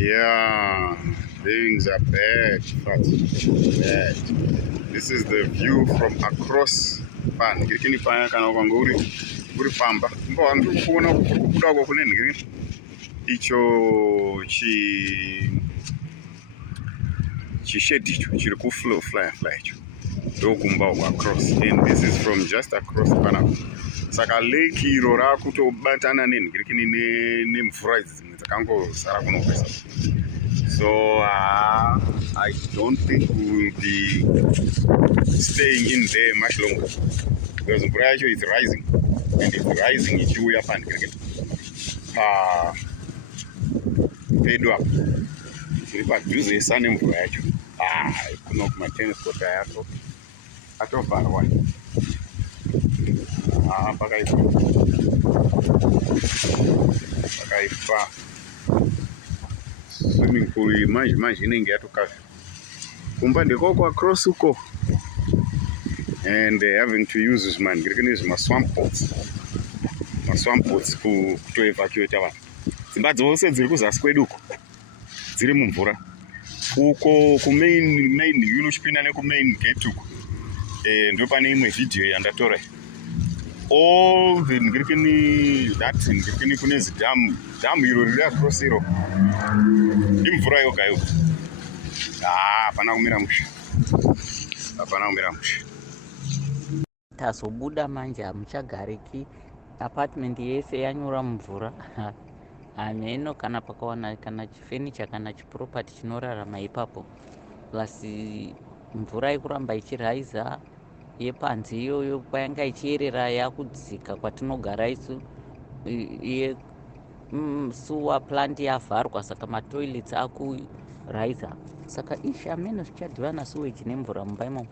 Yeah, things are bad, but bad. This is the view from across pan. Kini paya kana kwanguri kuri pamba. Mbo andu kuona kubuda kwa kunene kiri. Icho chishedi chiri ku fly icho. Ndokumba across, and this is from just across pana. Saka lake iro rakutobatana neni kiri ne mvura idzi dzakango sara kunopesa. So I don't think we will be staying in there much longer because the pressure is rising, and it's rising if you are fan cricket. Paid up. If I do the sun in pressure, I could not my tennis for that. I don't far away. Swimming pool, imagine get to catch. Kumba ndiko across huko, and having to use this man use my swamp pots to evacuate abantu. Dzimba dzose dziri kuzasi kwedu uko dziri mumvura uko ku main unochipinda neku main gate uko, ndo pane imwe video yandatora all the ngirikini kune dam iro riri across iro imvura yoga yoga. Hapana kumira musha. Tazobuda manje hamuchagariki, apartment yese yanyura mvura. Hameno kana pakawana kana chifurniture kana chiproperty chinorarama ipapo, plus mvura ikuramba ichiraiza yepanze iyoyo kwayanga ichierera yakudzika kwatinogara isu. Sewer plant yavharwa, saka matoilets akuraiza, saka hameno zvichadhivana sewage nemvura mumba imomo.